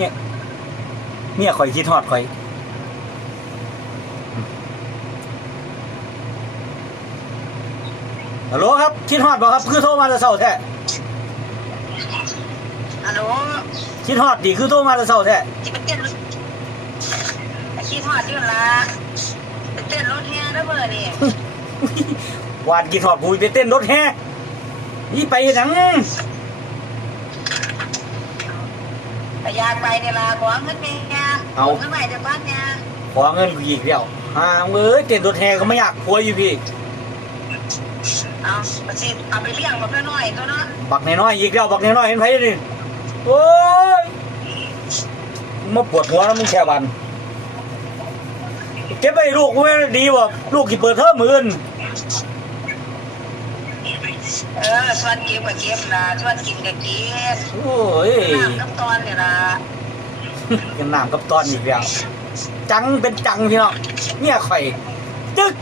เนี่ยเนี่ยข่อยคิดฮอดข่อยฮัลโหลครับคิดฮอดบ่ครับคือโทรมาแต่เช้าแท้ฮัลโหลคิดฮอดดิคือโทรมาแต่เช้าแท้ที่เป็นเต้นคิดฮอดอยู่ละเป็นเต้นรถแห่แล้วเบอร์นี่ วานคิดฮอดกูไปเต้นรถแห่นี่ไปหยังอยากไปเนี่ยละขอเงินเนี่ยเอาเงินใหม่จากบ้านเนี่ยขอเงินกูอีกแล้วเอ้ยเต้นรถแห่ก็ไม่อยากพัวอยู่พี่เอาสิเอาไปเลี้ยงบักน้อยตัวเนาะบักน้อยอีกแล้วบักน้อยเห็นไผดิโอ้ยมาปวดหัวแล้วมึงแค่บันเก็บไว้ลูกกูไม่ดีว่ะลูกกี่เปิดเทอมมื้ออื่นส่วนเก็บกับเก็บนะส่วนกินกับกินโอ้ยน้ำกับตอนเนี่ยนะกินน้ำกับตอนอีกแล้วจังเป็นจังพี่น้องเนี่ยข่อยจึ๊ก